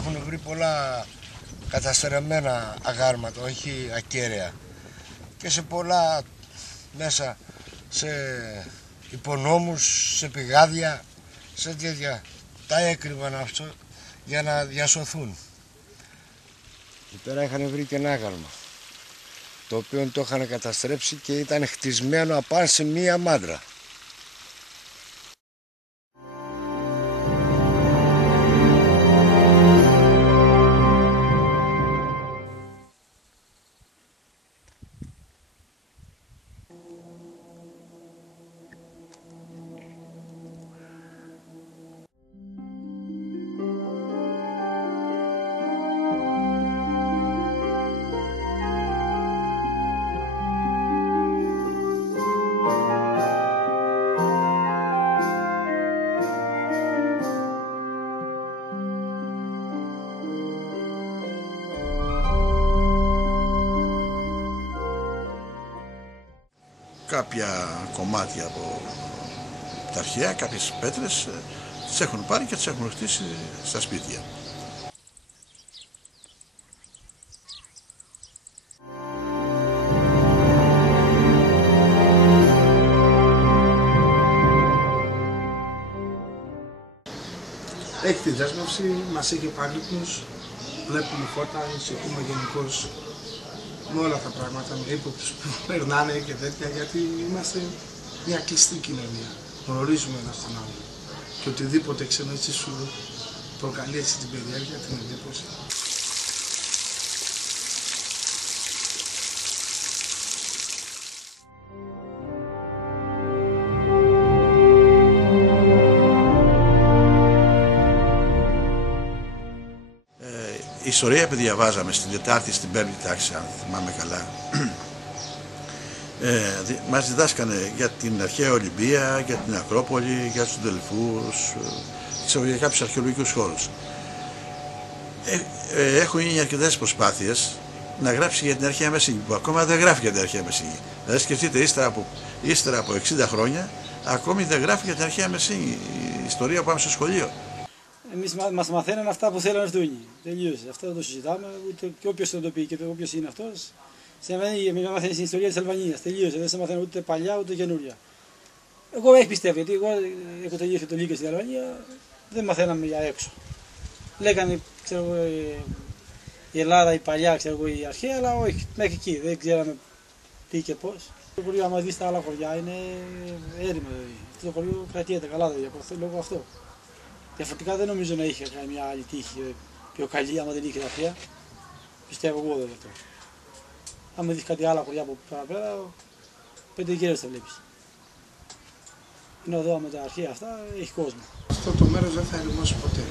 έχουν βρει πολλά καταστερεμένα αγάρματα, όχι ακέραια. Και σε πολλά μέσα, σε υπονόμους, σε πηγάδια, σε τέτοια. Τα έκρυβαν αυτό για να διασωθούν. Εκεί πέρα είχαν βρει και ένα άγαλμα, το οποίο το είχαν καταστρέψει και ήταν χτισμένο απάνω σε μία μάντρα. Κάποια κομμάτια από τα αρχαία, κάποιες πέτρες, τις έχουν πάρει και τις έχουν χτίσει στα σπίτια. Έχει τη δέσμευση, μας έχει επάγγελτους, βλέπουμε φώτα, ανησυχούμε γενικώς με όλα τα πράγματα, με ύποπτους που περνάνε και τέτοια, γιατί είμαστε μια κλειστή κοινωνία. Γνωρίζουμε ένας τον άλλον. Και οτιδήποτε ξένο έτσι σου προκαλεί έτσι την περιέργεια, την εντύπωση. Η ιστορία που διαβάζαμε στην Τετάρτη, στην Πέμπτη τάξη, αν θυμάμαι καλά, μας διδάσκανε για την αρχαία Ολυμπία, για την Ακρόπολη, για τους Δελφούς, για κάποιους αρχαιολογικούς χώρους. Έχουν γίνει αρκετές προσπάθειες να γράψει για την αρχαία Μεσίνη, που ακόμα δεν γράφει για την αρχαία Μεσίνη. Δηλαδή σκεφτείτε, ύστερα από 60 χρόνια, ακόμη δεν γράφει για την αρχαία Μεσίνη η ιστορία που πάμε στο σχολείο. Εμείς μας μαθαίνουν αυτά που θέλουν αυτοί. Τελείωσε. Αυτό δεν το συζητάμε. Ούτε και όποιος το πει και όποιος είναι αυτός. Σε μένα μαθαίνει στην ιστορία της Αλβανίας. Τελείωσε. Δεν σε μαθαίνουν ούτε παλιά ούτε καινούρια. Εγώ δεν πιστεύω, γιατί εγώ έχω τελειώσει το Λύκειο στην Αλβανία. Δεν μαθαίναμε για έξω. Λέγανε, ξέρω εγώ, η Ελλάδα, η παλιά, ξέρω εγώ, η αρχαία, αλλά όχι. Μέχρι εκεί. Δεν ξέραμε τι και πώς. Το χωριό, άμα δεις τα άλλα χωριά, είναι έρημο. Αυτό το χωριό κρατιέται καλά, δηλαδή, λόγω αυτό. Διαφορετικά δεν νομίζω να είχε μια άλλη τύχη πιο καλή, άμα δεν είχε αρχαία. Πιστεύω εγώ δεν αυτό. Άμα δεις κάτι άλλο χωριά από παραπέρα, 5 γέρες θα βλέπεις. Ενώ εδώ με τα αρχαία αυτά έχει κόσμο. Αυτό το μέρος δεν θα ερημώσει ποτέ.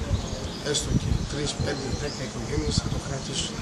Έστω και 3, 5, 10 οικογένειες θα το κρατήσουν.